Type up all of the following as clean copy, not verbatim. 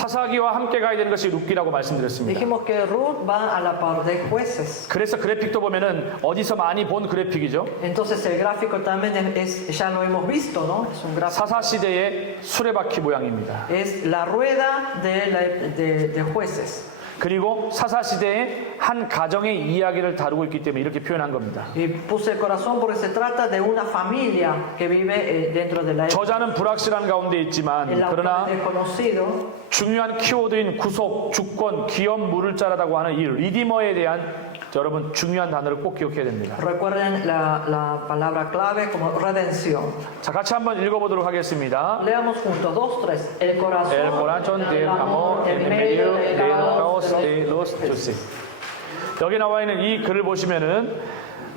사사기와 함께 가야 되는 것이 룻기라고 말씀드렸습니다. Dijimos que Ruth va a la par de jueces. 그래서 그래픽도 보면은 어디서 많이 본 그래픽이죠. Entonces el gráfico también ya lo hemos visto, ¿no? Es un gráfico. 사사 시대의 수레바퀴 모양입니다. Es la rueda de jueces. 그리고 사사 시대의 한 가정의 이야기를 다루고 있기 때문에 이렇게 표현한 겁니다. Y puse el corazón porque se trata de una familia que vive dentro de la época. 저자는 불확실한 가운데 있지만 El 그러나 autor desconocido. 중요한 키워드인 구속, 주권, 기업, 물을 자라다고 하는 이 리디머에 대한 여러분 중요한 단어를 꼭 기억해야 됩니다. Recuerden la palabra clave como redención. 자, 같이 한번 읽어보도록 하겠습니다. Leamos juntos, 2, 3. El corazón, El corazón del amor en medio del caos de los jueces. 여기 나와 있는 이 글을 보시면은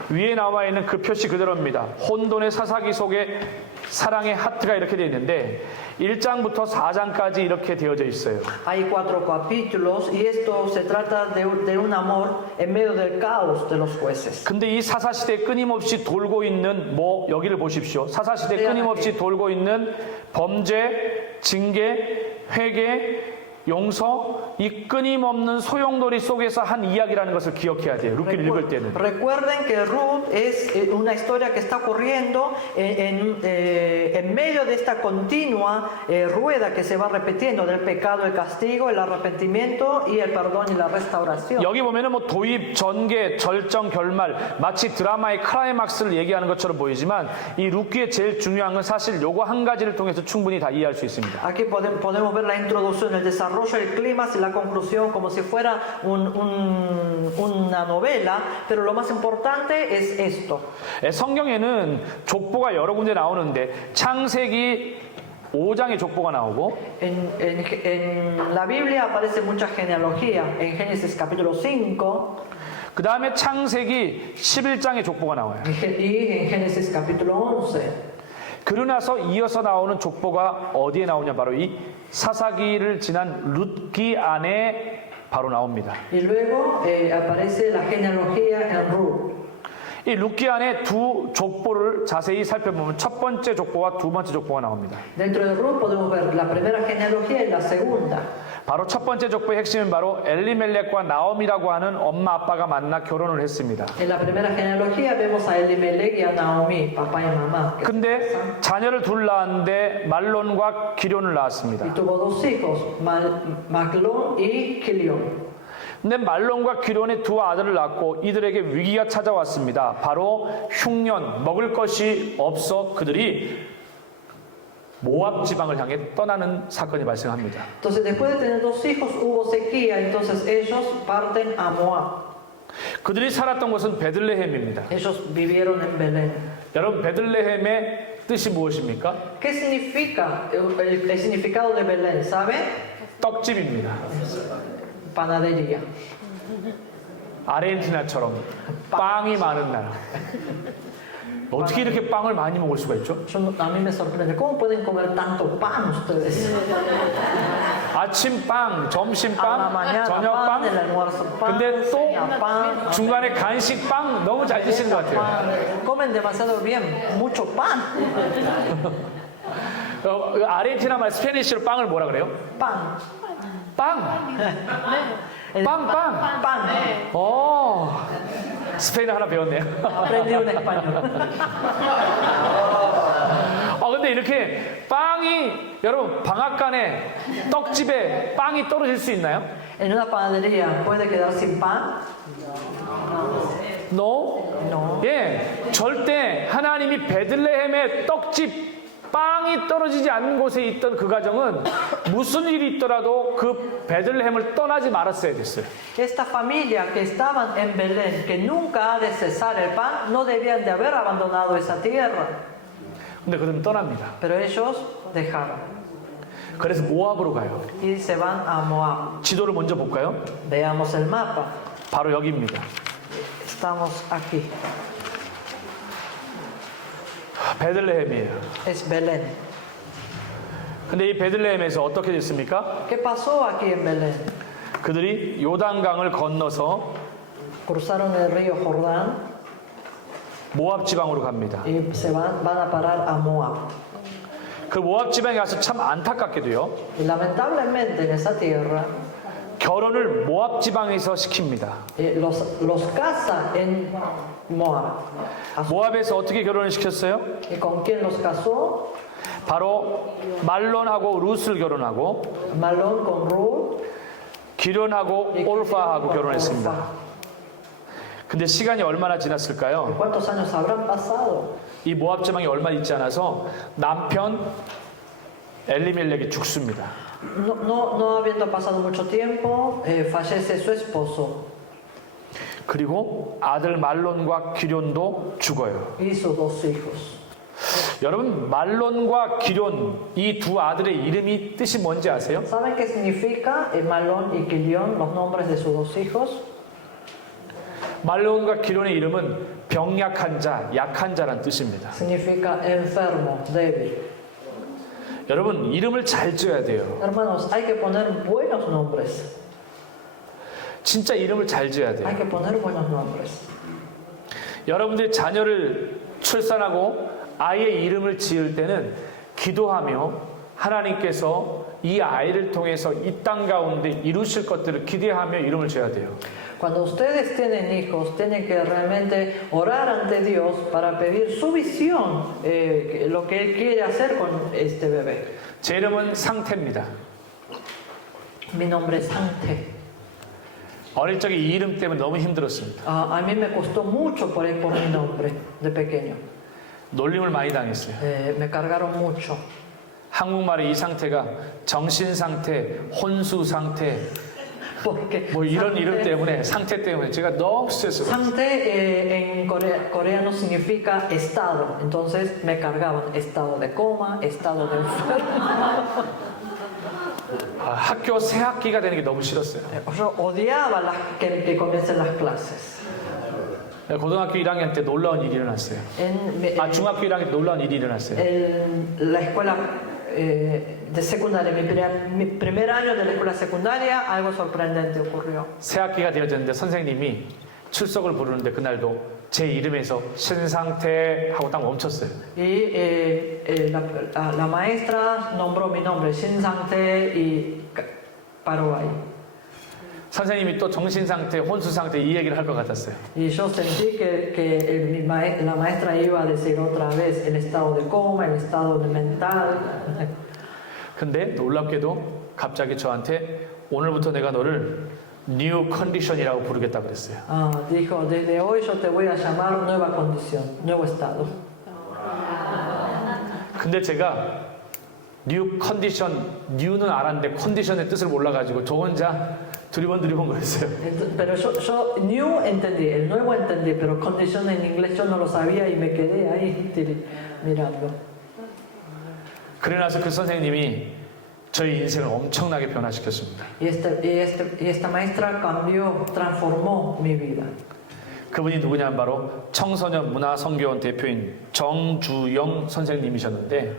위에 나와 있는 그 표시 그대로입니다. 혼돈의 사사기 속에 사랑의 하트가 이렇게 되어 있는데 1장부터 4장까지 이렇게 되어져 있어요. Hay 4 capítulos y esto se trata de un amor en medio del caos de los jueces. 근데 이 사사시대에 끊임없이 돌고 있는 여기를 보십시오. 사사시대에 끊임없이 돌고 있는 범죄, 징계, 회개, 용서, 이 끊임없는 소용돌이 속에서 한 이야기라는 것을 기억해야 돼요. 룻기를 읽을 때는. Recuerden que Ruth es una historia que está ocurriendo en medio de esta continua rueda que se va repitiendo del pecado, el castigo, el arrepentimiento y el perdón y la restauración. 여기 보면은 도입, 전개, 절정, 결말, 마치 드라마의 클라이막스를 얘기하는 것처럼 보이지만 이 룻기의 제일 중요한 건 사실 요거 한 가지를 통해서 충분히 다 이해할 수 있습니다. Aquí podemos ver la introducción, el desarrollo, el clímax y la conclusión como si fuera una novela, pero lo más importante es esto. 성경에는 족보가 여러 군데 나오는데 창세기 5장의 족보가 나오고 En la Biblia aparece mucha genealogía, en Génesis capítulo 5 그 다음에 창세기 11장의 족보가 나와요. y en Génesis capítulo 11. 그러고 나서 이어서 나오는 족보가 어디에 나오냐 바로 이 사사기를 지난 룻기 안에 바로 나옵니다. Y luego aparece la genealogía en Ruth. 이 룻기 안에 두 족보를 자세히 살펴보면 첫 번째 족보와 두 번째 족보가 나옵니다. Dentro de Ruth podemos ver la primera genealogía y la segunda. 바로 첫 번째 족보의 핵심은 바로 엘리멜렉과 나옴이라고 하는 엄마 아빠가 만나 결혼을 했습니다. En la primera genealogía vemos a Elimelech y a Naomi, papá y mamá. 근데 자녀를 둘 낳았는데 말론과 기련을 낳았습니다. Y tuvo 2 hijos, Maglón y Kilión. 근데 말론과 기련의 두 아들을 낳고 이들에게 위기가 찾아왔습니다. 바로 흉년, 먹을 것이 없어 그들이 모압 지방을 향해 떠나는 사건이 발생합니다. Entonces después de tener 2 hijos hubo sequía, entonces ellos parten a Moab. 그들이 살았던 곳은 베들레헴입니다. Ellos vivieron en Belén. 여러분 베들레헴의 뜻이 무엇입니까? ¿Qué significa el significado de Belén? ¿Sabe? 떡집입니다. Panadería. 아르헨티나처럼 빵이 많은 나라. 어떻게 이렇게 빵을 많이 먹을 수가 있죠? A mí me sorprende. ¿Cómo pueden comer tanto pan ustedes? 아침 빵, 점심 A la 빵, mañana 저녁 pan, 빵. el almuerzo pan, 근데 또 cena pan, 중간에 간식 빵 너무 잘 드시는 것 같아요. pan. Comen demasiado bien, mucho pan. 아르헨티나 말 스페니쉬로 빵을 뭐라 그래요? Pan. 빵. El 빵, 빵. pan. 스페인어 하나 배웠네요. Aprendí un español. 근데 이렇게 빵이 여러분 방앗간에 떡집에 빵이 떨어질 수 있나요? En una panadería puede quedar sin pan. No. No. 예, 절대 하나님이 베들레헴의 떡집 빵이 떨어지지 않는 곳에 있던 그 가정은 무슨 일이 있더라도 그 베들레헴을 떠나지 말았어야 됐어요. Esta familia que estaban en Belén, que nunca ha de cesar el pan, no debían de haber abandonado esa tierra. 근데 그들은 떠납니다. Pero ellos dejaron 그래서 모압으로 가요. y se van a Moab. 지도를 먼저 볼까요? Veamos el mapa. 바로 여기입니다. Estamos aquí. 베들레헴이에요. Es Belén. 근데 이 베들레헴에서 어떻게 됐습니까? ¿Qué pasó aquí en Belén? 그들이 요단강을 건너서 Cruzaron el río Jordán 모압 지방으로 갑니다. y van a parar a Moab. 그 모압 지방에 가서 참 안타깝게도요. Y lamentablemente en esa tierra 결혼을 모압 지방에서 시킵니다. los casa en Moab. 모압에서 어떻게 결혼을 시켰어요? ¿Y con quién los casó? 바로 말론하고 룻을 결혼하고 Malón con Ruth. 기련하고 y 올파하고 con 결혼했습니다. Orfa. 근데 시간이 얼마나 지났을까요? ¿Cuántos años habrán pasado? 이 모압 지방이 얼마 있지 않아서 남편 엘리멜렉이 죽습니다. No habiendo pasado mucho tiempo, fallece su esposo 그리고 아들 말론과 기련도 죽어요. y sus dos hijos. 여러분 말론과 기련 이 두 아들의 이름이 뜻이 뭔지 아세요? ¿Saben qué significa Malón y Quilión, los nombres de sus dos hijos? 말론과 기련의 이름은 병약한 자, 약한 자란 뜻입니다. Significa enfermo, débil. 여러분 이름을 잘 지어야 돼요. Hermanos, hay que poner buenos nombres. 진짜 이름을 잘 지어야 돼요. Hay que poner buenos nombres. 여러분들이 자녀를 출산하고 아이의 이름을 지을 때는 기도하며 하나님께서 이 아이를 통해서 이 땅 가운데 이루실 것들을 기대하며 이름을 지어야 돼요. Cuando ustedes tienen hijos, tienen que realmente orar ante Dios para pedir su visión, lo que Él quiere hacer con este bebé. 제 이름은 상태입니다. Mi nombre es Sante. 어릴 적에 이 이름 때문에 너무 힘들었습니다. A mí me costó mucho por mi nombre de pequeño. 놀림을 많이 당했어요. Me cargaron mucho. 한국말의 이 상태가 정신 상태, 혼수 상태, Porque 뭐 이런 이름 Sante, 때문에 상태 때문에 제가 너무 스트레스 받았어요. Sante en coreano significa estado. Entonces me cargaban estado de coma, estado de enfermo. 학교 새 학기가 되는 게 너무 싫었어요. Yo odiaba que comiencen las clases. 고등학교 1학년 때 놀라운 일이 일어났어요. 중학교 1학년 때 놀라운 일이 일어났어요. En la escuela de secundaria, mi primer año de la escuela secundaria, algo sorprendente ocurrió. 새 학기가 되어졌는데 선생님이 출석을 부르는데 그날도 제 이름에서 신상태 하고 딱 멈췄어요. Y la maestra nombró mi nombre, Shin Sangte, y paró ahí. 선생님이 또 정신 상태, 혼수 상태 이 얘기를 할 것 같았어요. Y yo sentí que la maestra iba a decir otra vez el estado de coma, el estado de mental. 근데 놀랍게도 갑자기 저한테 오늘부터 내가 너를 New Condition이라고 부르겠다 그랬어요. Dijo, desde hoy yo te voy a llamar nueva condición, nuevo estado. 근데 제가 New Condition, New는 알았는데 Condition의 뜻을 몰라가지고 저 혼자 두리번 거렸어요. Pero yo new entendí, el nuevo entendí, pero condición en inglés yo no lo sabía y me quedé ahí mirando. 그래 나서 그 선생님이 저희 인생을 엄청나게 변화시켰습니다. Y esta maestra cambió, transformó mi vida. 그분이 누구냐면 바로 청소년 문화선교원 대표인 정주영 선생님이셨는데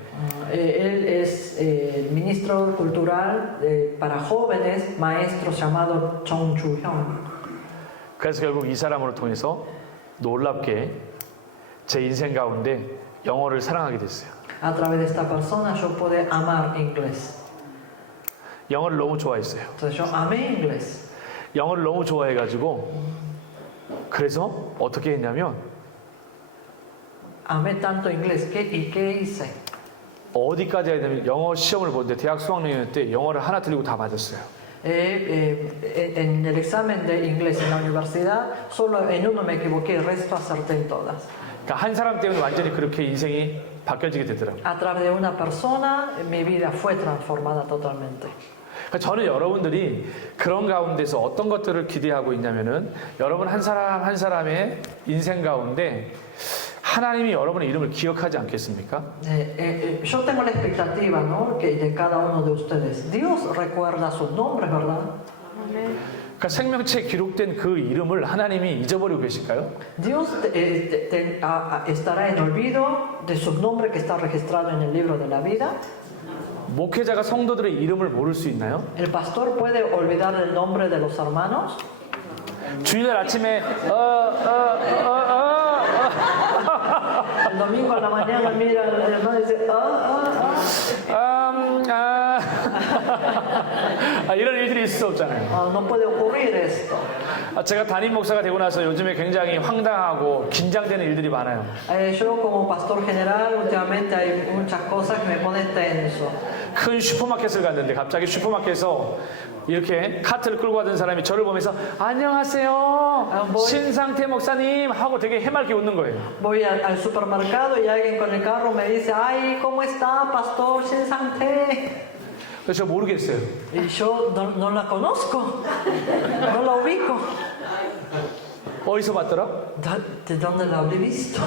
Él es ministro cultural para jóvenes, maestro llamado Chong Chu-hyun. 그래서 결국 이 사람으로 통해서 놀랍게 제 인생 가운데 영어를 사랑하게 됐어요. A través de esta persona yo pude amar inglés. 영어를 너무 좋아했어요. Entonces yo amé inglés. 영어를 너무 좋아해가지고 그래서 어떻게 했냐면 Amé tanto inglés. ¿Y qué hice? 어디까지 했냐면 영어 시험을 보는데 대학 수학여행 때 영어를 하나 틀리고 다 맞았어요. En el examen de inglés en la universidad, solo en uno me equivoqué, el resto acerté en todas. 그러니까 한 사람 때문에 완전히 그렇게 인생이 바뀌어지게 되더라고요. A través de una persona, mi vida fue transformada totalmente. 그러니까 저는 여러분들이 그런 가운데서 어떤 것들을 기대하고 있냐면은 여러분 한 사람 한 사람의 인생 가운데 하나님이 여러분의 이름을 기억하지 않겠습니까? Yo tengo la expectativa, ¿no? Que de cada uno de ustedes. Dios recuerda sus nombres, ¿verdad? 그러니까 생명체에 기록된 그 이름을 하나님이 잊어버리고 계실까요? Dios estará en olvido de sus nombres que está registrado en el libro de la vida. 목회자가 성도들의 이름을 모를 수 있나요? ¿El pastor puede olvidar el nombre de los hermanos? 주일날 아침에 El domingo a la mañana mira al hermano y dice, 이런 일들이 있을 수 없잖아요. no puede ocurrir esto. 제가 담임 목사가 되고 나서 요즘에 굉장히 황당하고 긴장되는 일들이 많아요. Yo como pastor general últimamente hay muchas cosas que me ponen tenso. 큰 슈퍼마켓을 갔는데 갑자기 슈퍼마켓에서 이렇게 카트를 끌고 가던 사람이 저를 보면서 안녕하세요 신상태 목사님 하고 되게 해맑게 웃는 거예요. Voy al supermercado y alguien con el carro me dice, ay, ¿cómo está, pastor Shin Sang-tae? 그래서 저 모르겠어요. Y yo no la conozco, no la ubico. 어디서 봤더라? ¿De dónde la habré visto?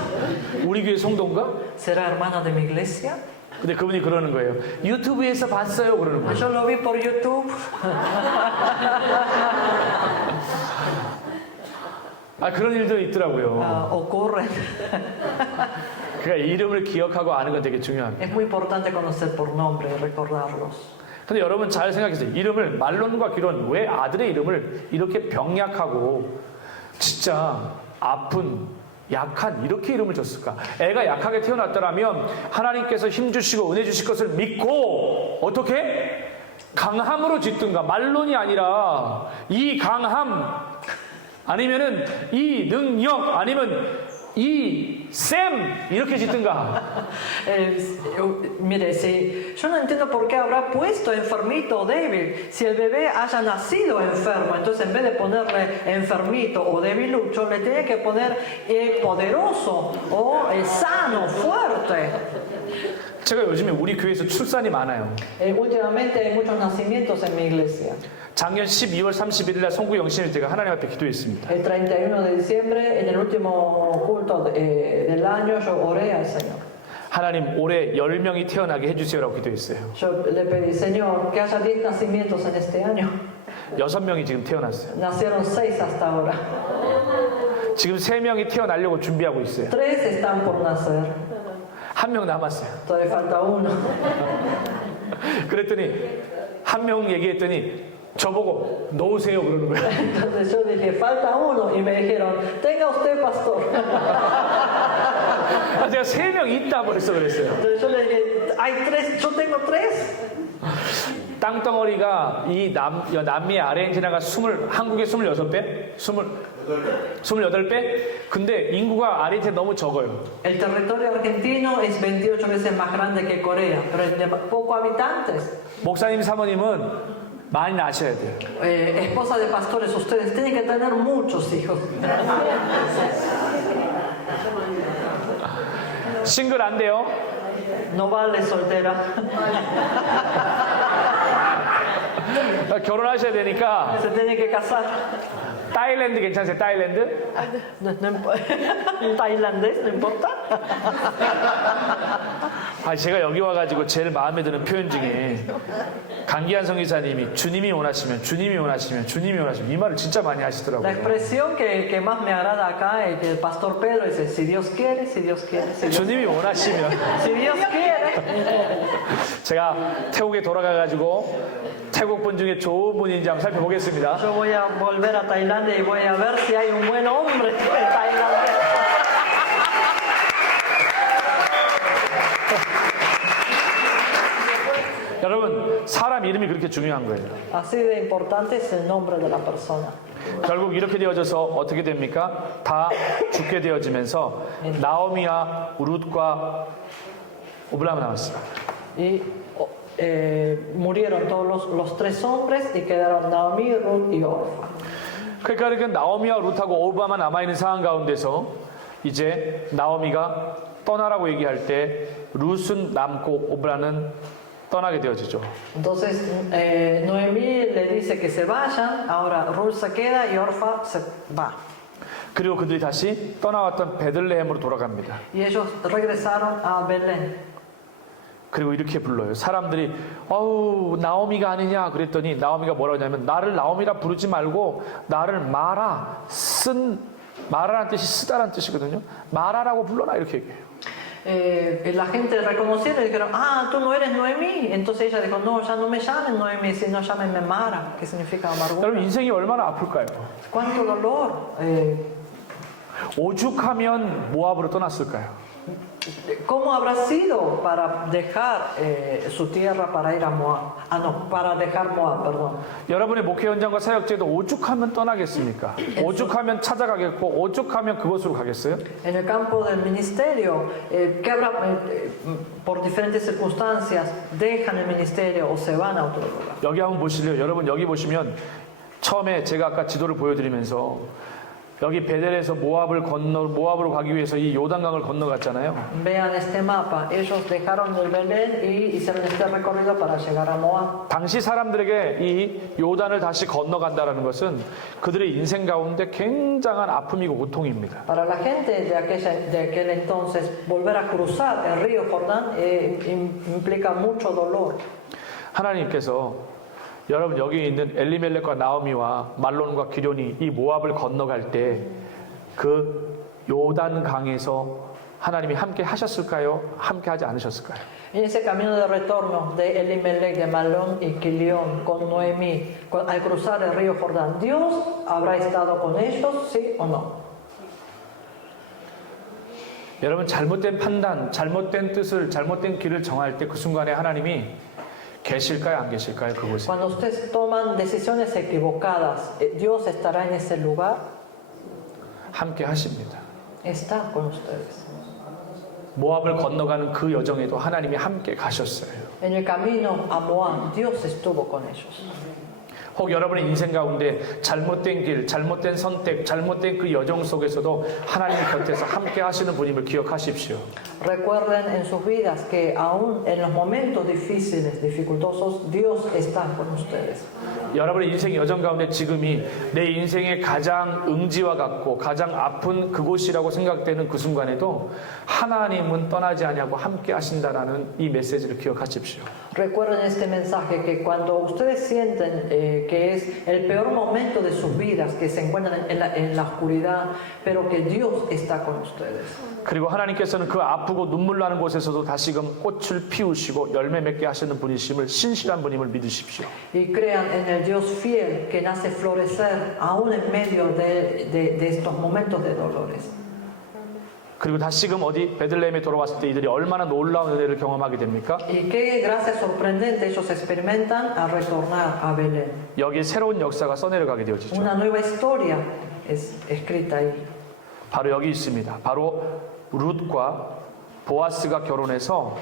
우리 교회 성도인가? ¿Será hermana de mi iglesia? 근데 그분이 그러는 거예요. 유튜브에서 봤어요 그러는 거예요. Yo lo vi por YouTube. 그런 일도 있더라고요. Ocurren. 그러니까 이름을 기억하고 아는 건 되게 중요합니다. Es muy importante conocer por nombre y recordarlos. 근데 여러분 잘 생각해보세요. 이름을 말론과 기론 왜 아들의 이름을 이렇게 병약하고 진짜 아픈 약한 이렇게 이름을 줬을까? 애가 약하게 태어났더라면 하나님께서 힘 주시고 은혜 주실 것을 믿고 어떻게? 강함으로 짓든가. 말론이 아니라 이 강함 아니면은 이 능력 아니면 이 쌤 이렇게 짓든가. Mire, si yo no entiendo por qué habrá puesto enfermito o débil. Si el bebé haya nacido enfermo, entonces en vez de ponerle enfermito o debilucho, le tiene que poner poderoso o sano, fuerte. 제가 요즘에 우리 교회에서 출산이 많아요. Últimamente hay muchos nacimientos en mi iglesia. 작년 12월 31일 날 송구 영신일 때가 하나님 앞에 기도했습니다. El 31 de diciembre, en el último culto del año, yo oré al Señor. 하나님 올해 10명이 태어나게 해주세요라고 기도했어요. Yo le pedí, Señor, que haya 10 nacimientos en este año. 6명이 지금 태어났어요. Nacieron 6 hasta ahora. 지금 3명이 태어나려고 준비하고 있어요. 3 están por nacer. 1명 남았어요. Todavía falta uno. 그랬더니 한 명 얘기했더니 저보고 놓으세요 그러는 거예요. Entonces yo dije, falta uno. Y me dijeron, tenga usted, pastor. 제가 3명 있다 벌써 그랬어요. Entonces yo le dije, hay 3, yo tengo 3. 땅덩어리가 이 남미 아르헨티나가 한국의 26배? 28배? 근데 인구가 아르헨티나 너무 적어요. El territorio argentino es 28 veces más grande que Corea, pero es de pocos habitantes. 목사님 사모님은 많이 낳으셔야 돼요. Esposa de pastores, ustedes tienen que tener muchos hijos. 싱글 안 돼요? No vale soltera. 결혼하셔야 되니까 Se tiene que casar. 타일랜드 괜찮으세요? 타일랜드? Tailandés, no importa. 제가 여기 와가지고 제일 마음에 드는 표현 중에 강기한 성기사님이 주님이 원하시면 이 말을 진짜 많이 La 하시더라고요. expresión que más me agrada acá es que el pastor Pedro dice, si Dios quiere, si Dios quiere, si Dios, 주님이 원하시면 si Dios quiere. 제가 태국에 돌아가가지고 태국 분 중에 좋은 분인지 한번 살펴보겠습니다. Yo voy a volver a Tailandia y voy a ver si hay un buen hombre tailandés. 여러분 사람 이름이 그렇게 중요한 거예요. Así de importante es el nombre de la persona. 결국 이렇게 되어져서 어떻게 됩니까? 다 죽게 되어지면서 나오미와 룻과 오블람 남았어요. Y murieron todos los 3 hombres y quedaron Naomi, Ruth y Orfa. 그러니까 나오미와 룻하고 오브라만 남아있는 상황 가운데서 이제 나오미가 떠나라고 얘기할 때 룻은 남고 오브라는 떠나게 되어지죠. Entonces Noemí le dice que se vayan, ahora Ruth se queda y Orfa se va. 그리고 그들이 다시 떠나왔던 베들레헴으로 돌아갑니다. Y ellos regresaron a Belén. 그리고 이렇게 불러요. 사람들이 어우 나오미가 아니냐 그랬더니 나오미가 뭐라고 하냐면 나를 나오미라 부르지 말고 나를 마라 마라라는 뜻이 쓰다라는 뜻이거든요. 마라라고 불러라 이렇게 얘기해요. La gente reconocieron y dijeron, tú no eres Noemí. Entonces ella dijo, no, ya no me llamen Noemí, sino llámenme Mara, que significa amargura. 여러분 인생이 얼마나 아플까요? ¿Cuánto dolor? 오죽하면 모압으로 떠났을까요? ¿Cómo habrá sido para dejar su tierra para ir a Moab? Ah, no, para dejar Moab, perdón. 여러분의 목회 현장과 사역지에도 오죽하면 떠나겠습니까? 오죽하면 찾아가겠고 오죽하면 그곳으로 가겠어요? En el campo del ministerio, ¿qué habrá? Por diferentes circunstancias, dejan el ministerio o se van a otro lugar. 여기 한번 보실래요? 여러분 여기 보시면 처음에 제가 아까 지도를 보여드리면서 여기 베델에서 모압으로 가기 위해서 이 요단강을 건너갔잖아요. Vean este mapa. Ellos dejaron el Belén y hicieron este recorrido para llegar a Moab. 당시 사람들에게 이 요단을 다시 건너간다라는 것은 그들의 인생 가운데 굉장한 아픔이고 고통입니다. Para la gente de aquel entonces, volver a cruzar el río Jordán implica mucho dolor. 하나님께서 여러분 여기 있는 엘리멜렉과 나오미와 말론과 기련이 이 모압을 건너갈 때 그 요단 강에서 하나님이 함께 하셨을까요? 함께 하지 않으셨을까요? En ese camino de retorno de Elimelech, de Malón y Quilión con Noemí, al cruzar el río Jordán, ¿Dios habrá estado con ellos, sí o no? 여러분 잘못된 판단, 잘못된 뜻을, 잘못된 길을 정할 때 그 순간에 하나님이 계실까요? 안 계실까요? 그곳에? Cuando ustedes toman decisiones equivocadas, ¿Dios estará en ese lugar? 함께 하십니다. Está con ustedes. 모압을 건너가는 그 여정에도 하나님이 함께 가셨어요. En el camino a Moab, Dios estuvo con ellos. 혹 여러분의 인생 가운데 잘못된 길, 잘못된 선택, 잘못된 그 여정 속에서도 하나님 곁에서 함께 하시는 분임을 기억하십시오. Recuerden en sus vidas que aún en los momentos difíciles, dificultosos, Dios está con ustedes. 여러분의 인생 여정 가운데 지금이 내 인생의 가장 응지와 같고 가장 아픈 그곳이라고 생각되는 그 순간에도 하나님은 떠나지 아니하고 함께 하신다라는 이 메시지를 기억하십시오. Recuerden este mensaje que cuando ustedes sienten que es el peor momento de sus vidas, que se encuentran en la oscuridad, pero que Dios está con ustedes. 그리고 하나님께서는 그 아프고 눈물 나는 곳에서도 다시금 꽃을 피우시고 열매 맺게 하시는 분이심을 신실한 분임을 믿으십시오. Y crean en el Dios fiel que nace florecer aún en medio de estos momentos de dolores. 그리고 다시금 어디 베들레헴에 돌아왔을 때 이들이 얼마나 놀라운 은혜를 경험하게 됩니까? Y qué gracia sorprendente ellos experimentan al retornar a Belén. 여기에 새로운 역사가 써내려가게 되어지죠. Una nueva historia es escrita ahí. 바로 여기 있습니다. 바로 룻과 보아스가 결혼해서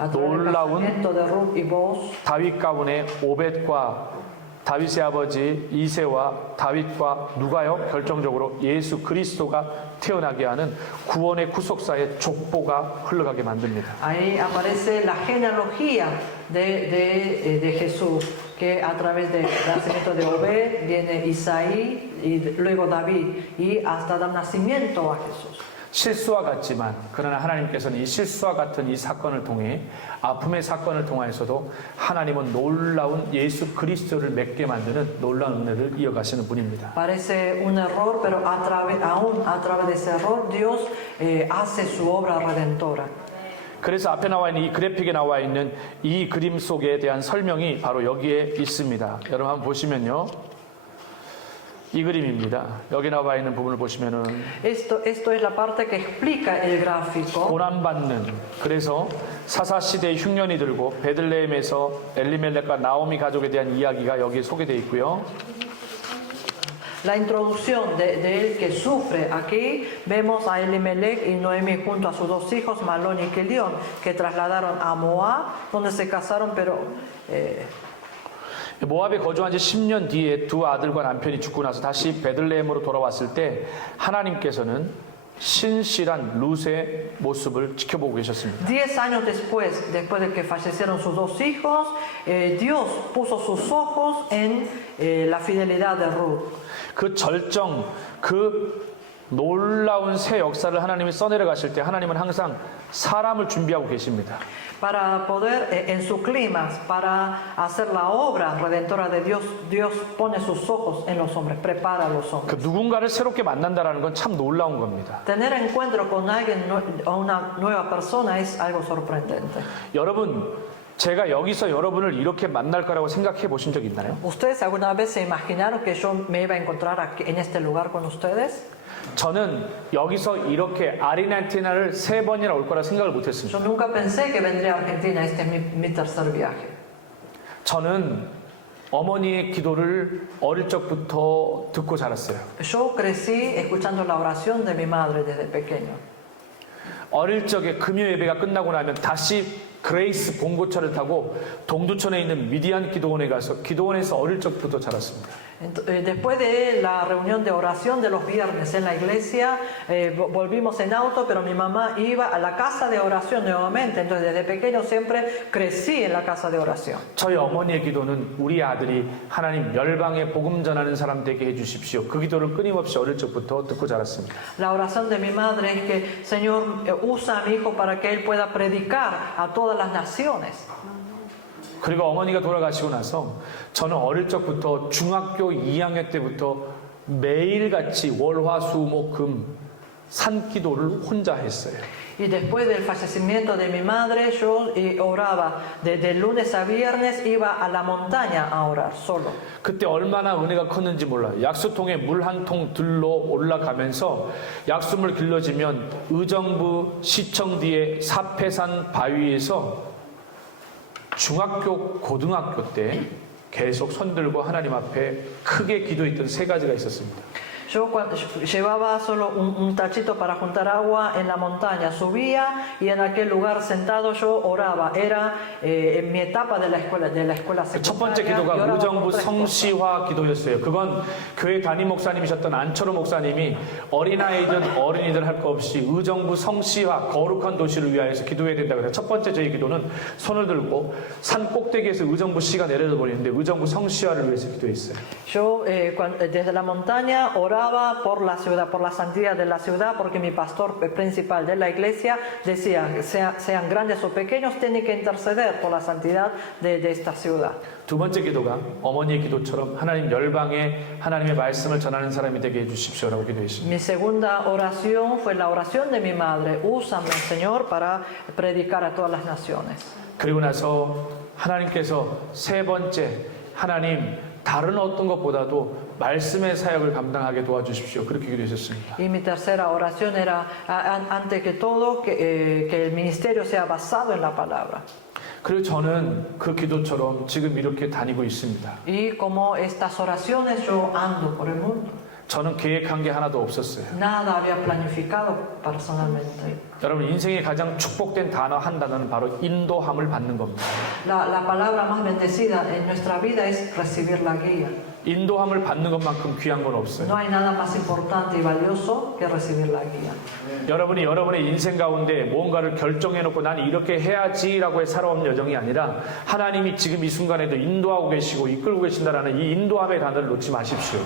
A través del 놀라운 casamiento de Ruth y Boaz, 다윗 가문의 오벳과 다윗의 아버지 이새와 다윗과 누가요? 결정적으로 예수 그리스도가 태어나게 하는 구원의 구속사의 족보가 흘러가게 만듭니다. ahí aparece la genealogía de Jesús, que a través del nacimiento de Obed viene Isaí y luego David, y hasta dar nacimiento a Jesús. 실수와 같지만 그러나 하나님께서는 이 실수와 같은 이 사건을 통해 아픔의 사건을 통하여서도 하나님은 놀라운 예수 그리스도를 맺게 만드는 놀라운 은혜를 이어가시는 분입니다. Parece un error, pero aún a través de ese error Dios hace su obra redentora. 그래서 앞에 나와 있는 이 그래픽에 나와 있는 이 그림 속에 대한 설명이 바로 여기에 있습니다. 여러분 한번 보시면요. 이 그림입니다. 여기 나와 있는 부분을 보시면은 Esto es la parte que explica el gráfico. 고난받는 그래서 사사 시대의 흉년이 들고 베들레헴에서 엘리멜렉과 나오미 가족에 대한 이야기가 여기에 소개되어 있고요. La introducción de él que sufre. Aquí vemos a Elimelech y Noemi junto a sus dos hijos, Malón y Quilión, que trasladaron a Moab, donde se casaron, pero 모압에 거주한 지 10년 뒤에 두 아들과 남편이 죽고 나서 다시 베들레헴으로 돌아왔을 때 하나님께서는 신실한 룻의 모습을 지켜보고 계셨습니다. 10 años después de que fallecieron sus dos hijos, Dios puso sus ojos en la fidelidad de Ruth. 그 절정, 그 놀라운 새 역사를 하나님이 써내려 가실 때 하나님은 항상 사람을 준비하고 계십니다. Para poder, en su clímax, para hacer la obra redentora de Dios, Dios pone sus ojos en los hombres, prepara a los hombres. 그 누군가를 새롭게 만난다라는 건 참 놀라운 겁니다. Tener encuentro con alguien o una nueva persona es algo sorprendente. 여러분 제가 여기서 여러분을 이렇게 만날 거라고 생각해 보신 적 있나요? ¿Ustedes alguna vez se imaginaron que yo me iba a encontrar aquí, en este lugar con ustedes? 저는 여기서 이렇게 아르헨티나를 3번이나 올 거라 생각을 못 했습니다. Yo nunca pensé que vendría a Argentina, este es mi tercer viaje. 저는 어머니의 기도를 어릴 적부터 듣고 자랐어요. Yo crecí escuchando la oración de mi madre desde pequeño. 어릴 적에 금요 예배가 끝나고 나면 다시 그레이스 봉고차를 타고 동두천에 있는 미디안 기도원에 가서 기도원에서 어릴 적부터 자랐습니다. Después de la reunión de oración de los viernes en la iglesia, volvimos en auto, pero mi mamá iba a la casa de oración nuevamente. Entonces, desde pequeño siempre crecí en la casa de oración. 저희 어머니의 기도는 우리 아들이 하나님 열방에 복음 전하는 사람 되게 해주십시오. 그 기도를 끊임없이 어릴 적부터 듣고 자랐습니다. La oración de mi madre es que, Señor, usa a mi hijo para que él pueda predicar a todas las naciones. 그리고 어머니가 돌아가시고 나서 저는 어릴 적부터 중학교 2학년 때부터 매일같이 월화수목금 산기도를 혼자 했어요. Y después del fallecimiento de mi madre, yo oraba desde lunes a viernes, iba a la montaña a orar solo. 그때 얼마나 은혜가 컸는지 몰라요. 약수통에 물 한 통 들러 올라가면서 약수물 길러지면 의정부 시청 뒤에 사패산 바위에서 중학교, 고등학교 때 계속 손들고 하나님 앞에 크게 기도했던 3가지가 있었습니다. Yo llevaba solo un tachito para juntar agua en la montaña, subía y en aquel lugar sentado yo oraba. Era en mi etapa de la escuela 첫 번째 secundaria. 기도가 y oraba 의정부 por 3 cosas. 성시화 기도였어요. 그건 교회 담임 목사님이셨던 안철호 목사님이 어린아이든 어린이들 할 거 없이 의정부 성시화 거룩한 도시를 위하여서 기도해야 된다고 해서 첫 번째 저희 기도는 손을 들고 산 꼭대기에서 의정부 시가 내려져 버리는데 의정부 성시화를 위해서 기도했어요. Yo desde la montaña oraba por la ciudad, por la santidad de la ciudad, porque mi pastor principal de la iglesia decía, sean grandes o pequeños, tienen que interceder por la santidad de esta ciudad. 두 번째 기도가 어머니의 기도처럼 하나님 열방에 하나님의 말씀을 전하는 사람이 되게 해주십시오라고 기도했습니다. Mi segunda oración fue la oración de mi madre. Úsame, Señor, para predicar a todas las naciones. 그리고 나서 하나님께서 3번째 하나님 다른 어떤 것보다도 말씀의 사역을 감당하게 도와주십시오. 그렇게 기도했었습니다. Y mi tercera oración era, antes que todo, que el ministerio sea basado en la palabra. 그리고 저는 그 기도처럼 지금 이렇게 다니고 있습니다. Y como estas oraciones yo ando por el mundo. 저는 계획한 게 하나도 없었어요. Nada había planificado personalmente. 여러분 인생의 가장 축복된 단어 한 단어는 바로 인도함을 받는 겁니다. La palabra más bendecida en nuestra vida es recibir la guía. 인도함을 받는 것만큼 귀한 건 없어요. No hay nada más importante y valioso que recibir la guía. 여러분이 여러분의 인생 가운데 뭔가를 결정해놓고 난 이렇게 해야지라고 살아온 여정이 아니라 하나님이 지금 이 순간에도 인도하고 계시고 이끌고 계신다라는 이 인도함의 단어를 놓지 마십시오.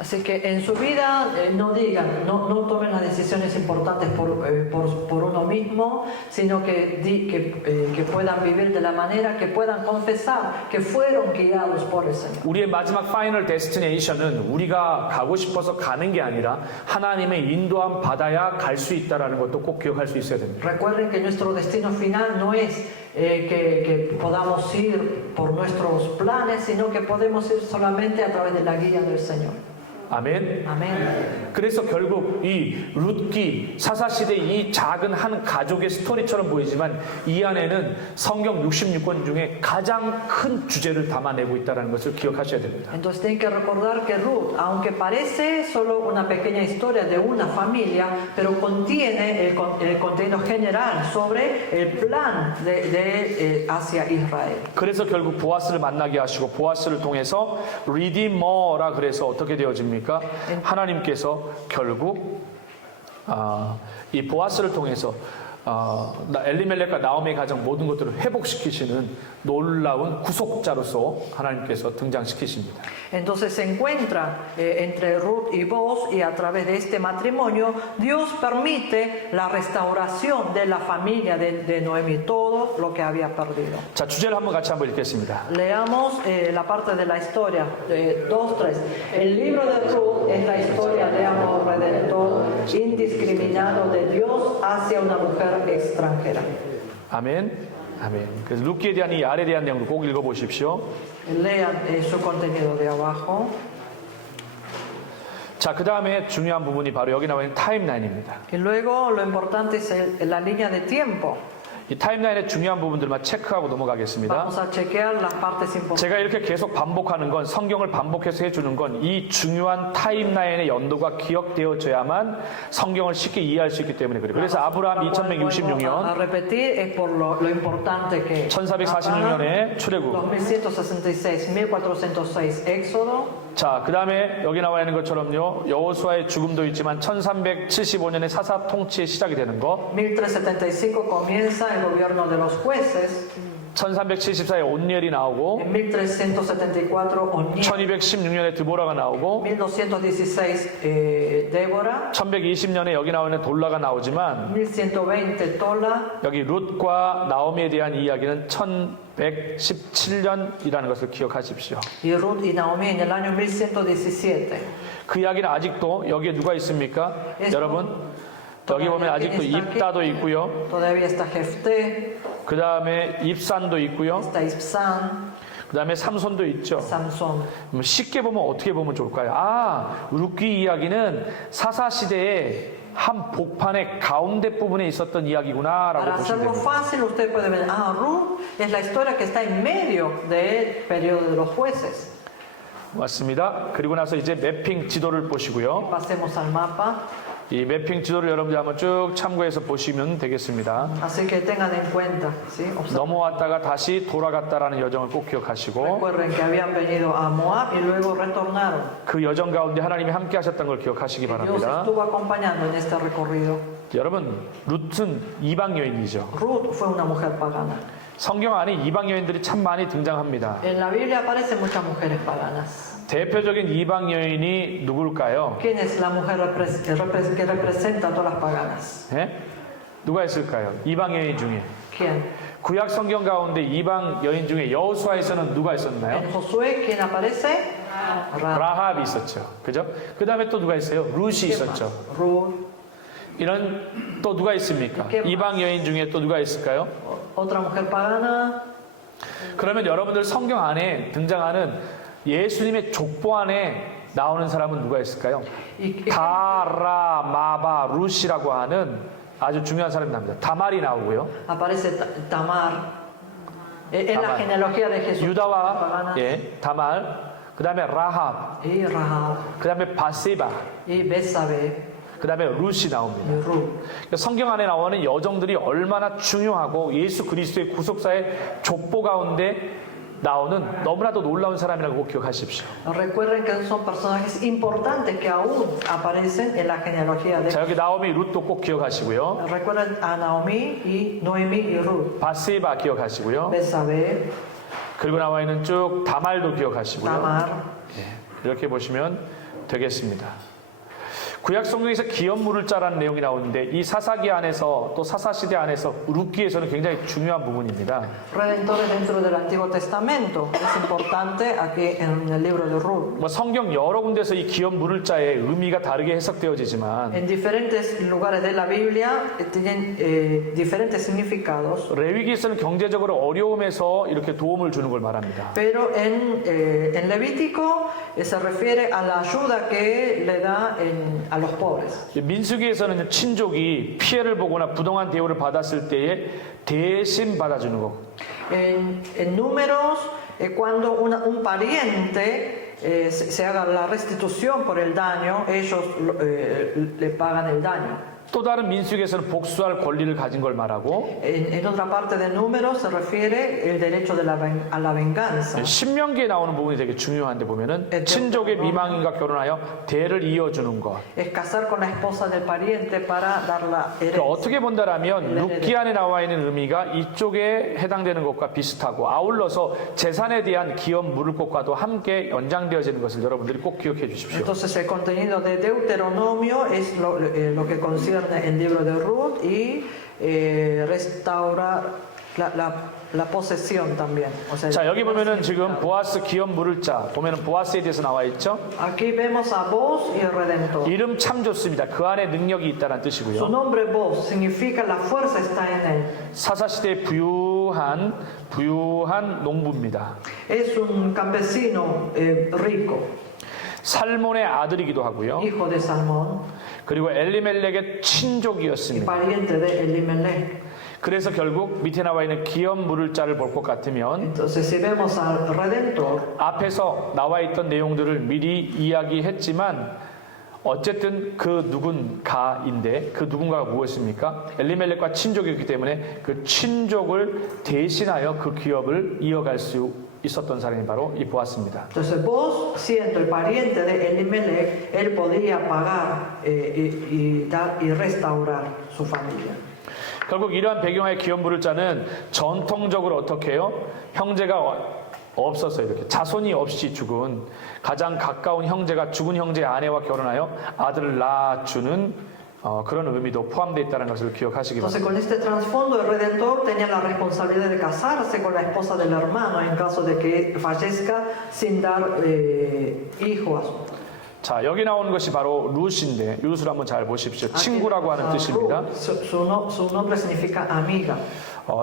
Así que en su vida no digan, no tomen las decisiones importantes por uno mismo, sino que puedan vivir de la manera que puedan confesar que fueron guiados por el Señor. 우리의 마지막 파이널 데스티네이션은 우리가 가고 싶어서 가는 게 아니라 하나님의 인도함 받아야 갈 수 있다라는 것도 꼭 기억할 수 있어야 됩니다. Recuerden que nuestro destino final no es que podamos ir por nuestros planes, sino que podemos ir solamente a través de la guía del Señor. 아멘. Amén. 그래서 결국 이 룻기 사사시대 이 작은 한 가족의 스토리처럼 보이지만 이 안에는 성경 66권 중에 가장 큰 주제를 담아내고 있다는 것을 기억하셔야 됩니다. Entonces tienen que recordar que Ruth, aunque parece solo una pequeña historia de una familia, pero contiene el contenido general sobre el plan hacia Israel. 그래서 결국 보아스를 만나게 하시고 보아스를 통해서 리디머라 그래서 어떻게 되어집니까? 하나님께서 결국 이 보아스를 통해서 엘리멜렉과 나오미의 가정 모든 것들을 회복시키시는 놀라운 구속자로서 하나님께서 등장시키십니다. Entonces se encuentra entre Ruth y Boaz y a través de este matrimonio Dios permite la restauración de la familia de Noemi, todo lo que había perdido. 자, 주제를 한번 같이 한번 읽겠습니다. Leamos la parte de la historia, 2:3. El libro de Ruth es la historia de amor redentor indiscriminado de Dios hacia una mujer extranjera. 아멘. 아멘. 그래서 룻기에 대한 이 알에 대한 내용도 꼭 읽어보십시오. Lean su contenido de abajo. 자, 그 다음에 중요한 부분이 바로 여기 나와 있는 타임라인입니다. Y luego lo importante es la línea de tiempo. 이 타임라인의 중요한 부분들만 체크하고 넘어가겠습니다. Vamos a chequear las partes importantes. 제가 이렇게 계속 반복하는 건 성경을 반복해서 해주는 건 이 중요한 타임라인의 연도가 기억되어져야만 성경을 쉽게 이해할 수 있기 때문에 그래요. 그래서 아브라함 A 2166년 repetir es por lo importante que 1446년에 출애굽. 2166, 1406 Éxodo. 자, 그 다음에 여기 나와 있는 것처럼요, 여호수아의 죽음도 있지만 1375년에 사사 통치의 시작이 되는 거, 1375 comienza el gobierno de los jueces. 1374에 온니엘이 나오고, En 1374 Oniel. 1216년에 드보라가 나오고, 1216 Débora. 1120년에 여기 나와 있는 돌라가 나오지만 1120 Tola. 여기 룻과 나오미에 대한 이야기는 1117년이라는 것을 기억하십시오. Y Ruth y Naomi en el año 1117. 그 이야기는 아직도 여기에 누가 있습니까? 여러분, 여기 보면 아직도 입다도 있고요. Todavía está Jefté, 그 다음에 입산도 있고요. está Ibzán, 그 다음에 삼손도 있죠. Samson. 쉽게 보면 어떻게 보면 좋을까요? 아, 룻기 이야기는 사사시대의 한 복판의 가운데 부분에 있었던 이야기구나라고 Para 보시면 hacerlo 됩니다. fácil, usted puede ver, Ruth es la historia que está en medio del periodo de los jueces. 맞습니다. 그리고 나서 이제 매핑 지도를 보시고요. Pasemos al mapa. 이 매핑 지도를 여러분들 한번 쭉 참고해서 보시면 되겠습니다. Así que tengan en cuenta, ¿sí? 넘어왔다가 다시 돌아갔다라는 여정을 꼭 기억하시고 Recuerden que habían venido a Moab y luego retornaron. 그 여정 가운데 하나님이 함께 하셨던 걸 기억하시기 Dios 바랍니다. estuvo acompañando en este recorrido. 여러분, 룻은 이방 여인이죠. Ruth fue una mujer pagana. 성경 안에 이방 여인들이 참 많이 등장합니다. En la Biblia aparecen muchas mujeres paganas. 대표적인 이방 여인이 누굴까요? ¿Quién es la mujer que representa a todas las paganas? 예? 누가 있을까요? 이방 여인 중에. ¿Quién? 구약 성경 가운데 이방 여인 중에 여호수아에서는 누가 있었나요? En Josué, ¿quién aparece? Rahab. 라합이 있었죠. 그죠? 그 다음에 또 누가 있어요? 룻이 있었죠. Ruth. 이런 또 누가 있습니까? 이방 여인 중에 또 누가 있을까요? Otra mujer pagana. 그러면 여러분들 성경 안에 등장하는 예수님의 족보 안에 나오는 사람은 누가 있을까요? Y 다라, 마바, 룻이라고 하는 아주 중요한 사람이 나옵니다. 다말이 나오고요. aparece Tamar. En la Tamar. genealogía de Jesús. 유다와 pagana. 예, 다말, 그 다음에 라합, Y Rahab. 그 다음에 바세바, Y Betsabé. 그 다음에 룻이 나옵니다. Y Ruth. 그러니까 성경 안에 나오는 여정들이 얼마나 중요하고 예수 그리스도의 구속사의 족보 가운데 나오는 너무나도 놀라운 사람이라고 꼭 기억하십시오. Recuerden que son personajes importantes que aún aparecen en la genealogía de 자, 여기 나오미 룻도 꼭 기억하시고요. Recuerden a Naomi y Noemi y Ruth. 바세바 기억하시고요. Betsabé, 그리고 나와 있는 쭉 다말도 기억하시고요. Tamar. 이렇게 보시면 되겠습니다. 구약 성경에서 기업물을 짜라는 내용이 나오는데 이 사사기 안에서 또 사사시대 안에서 룻기에서는 굉장히 중요한 부분입니다. Redentores dentro del Antiguo Testamento. Es importante aquí en el libro de Ruth. 뭐 성경 여러 군데서 이 기업물을 자의 의미가 다르게 해석되어지지만 En diferentes lugares de la Biblia tienen diferentes significados. 레위기에서는 경제적으로 어려움에서 이렇게 도움을 주는 걸 말합니다. Pero en Levítico se refiere a la ayuda que le da a los pobres. 민수기에서는 친족이 피해를 보거나 부동한 대우를 받았을 때에 대신 받아주는 거. En números, cuando un pariente se haga la restitución por el daño, ellos le pagan el daño. 또 다른 민수기에서는 복수할 권리를 가진 걸 말하고 En otra parte del número se refiere el derecho a la venganza. 신명기에 나오는 부분이 되게 중요한데 보면은 친족의 미망인과 결혼하여 대를 이어주는 것. Es casar con la esposa del pariente para dar la 그러니까 herencia. 어떻게 본다라면 룻기 안에 나와 있는 의미가 이쪽에 해당되는 것과 비슷하고 아울러서 재산에 대한 기업 물을 것과도 함께 연장되어지는 것을 여러분들이 꼭 기억해 주십시오. Entonces el contenido de Deuteronomio es lo que concierne el libro de Ruth y restaurar la posesión también. O sea, 자, 여기 보면은 지금 보아스 기업 물을 자 보면은 보아스에 대해서 나와 있죠. aquí vemos a Boz y el Redentor. 이름 참 좋습니다. 그 안에 능력이 있다는 Su 뜻이고요. nombre Boz significa la fuerza está en él. 사사시대의 부유한 부유한 농부입니다. Es un campesino rico, 살몬의 아들이기도 하고요. hijo de Salmón 그리고 엘리멜렉의 y 친족이었습니다. pariente de Elimelech. 그래서 결국 밑에 나와 있는 기업 물을 자를 볼 것 같으면 Entonces, si vemos al Redentor, 앞에서 나와 있던 내용들을 미리 이야기했지만 어쨌든 그 누군가인데 그 누군가가 무엇입니까? 엘리멜렉과 친족이기 때문에 그 친족을 대신하여 그 기업을 이어갈 수 있었던 사람이 바로 이 보았습니다. entonces vos, siendo el pariente de Elimelech, él podía pagar y restaurar su familia. 결국 이러한 배경의 기업 물을 자는 전통적으로 어떻게 해요? 형제가 없어서 이렇게 자손이 없이 죽은 가장 가까운 형제가 죽은 형제의 아내와 결혼하여 아들을 낳아주는 그런 의미도 포함되어 있다는 것을 기억하시기 Entonces, 바랍니다. con este trasfondo, el Redentor tenía la responsabilidad de casarse con la esposa del hermano en caso de que fallezca sin dar hijo a su 자, 여기 나오는 것이 바로 룻인데 룻을 한번 잘 보십시오. 친구라고 하는 뜻입니다. Ruth, su nombre significa amiga.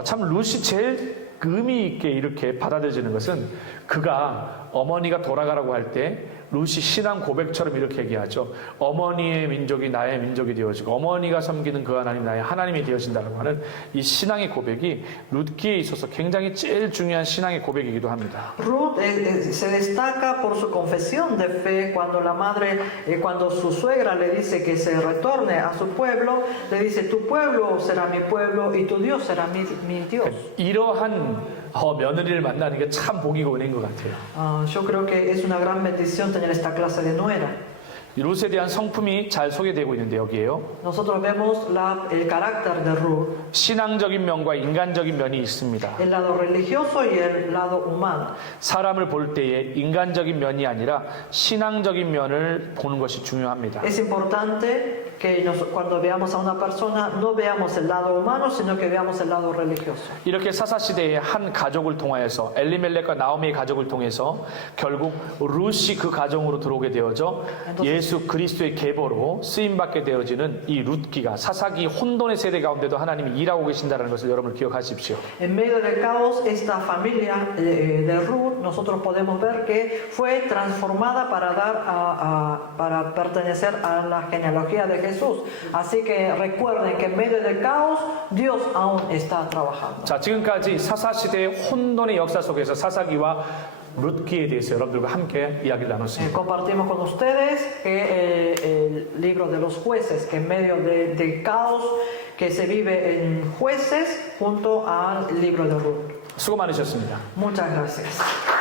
참 룻이 제일 의미 있게 이렇게 받아들여지는 것은 그가 어머니가 돌아가라고 할 때 룻이 신앙 고백처럼 이렇게 얘기하죠. 어머니의 민족이 나의 민족이 되어지고 어머니가 섬기는 그 하나님 나의 하나님이 되어진다고 하는 이 신앙의 고백이 룻기에 있어서 굉장히 제일 중요한 신앙의 고백이기도 합니다. Ruth se destaca por su confesión de fe cuando la madre, cuando su suegra le dice que se retorne a su pueblo, le dice tu pueblo será mi pueblo y tu Dios será mi Dios. 이러한 며느리를 만나는 게 참 복이고 은혜인 것 같아요. Yo creo que es una gran bendición tener esta clase de nuera. 룻에 대한 성품이 잘 소개되고 있는데 여기에요. Nosotros vemos el carácter de Ruth, 신앙적인 면과 인간적인 면이 있습니다. el lado religioso y el lado humano. 사람을 볼 때에 인간적인 면이 아니라 신앙적인 면을 보는 것이 중요합니다. Es importante que cuando veamos a una persona no veamos el lado humano, sino que veamos el lado religioso. 이렇게 사사시대의 한 가족을 통하여서 엘리멜렉과 나오미의 가족을 통해서 결국 룻이 그 가정으로 들어오게 되어져 예수 그리스도의 계보로 쓰임받게 되어지는 이 룻기가 사사기 혼돈의 세대 가운데도 하나님이 일하고 계신다는 것을 여러분 기억하십시오. En medio del caos, esta familia de Ruth, nosotros podemos ver que fue transformada para pertenecer a la genealogía de Jesús. Así que recuerden que en medio del caos, Dios aún está trabajando. 자, 지금까지 사사시대의 혼돈의 역사 속에서 사사기와 룻기에 대해서 여러분들과 함께 이야기를 나눴습니다. Compartimos con ustedes que el libro de los jueces, que en medio del caos que se vive en jueces, junto al libro de Ruth. 수고 많으셨습니다. Muchas gracias.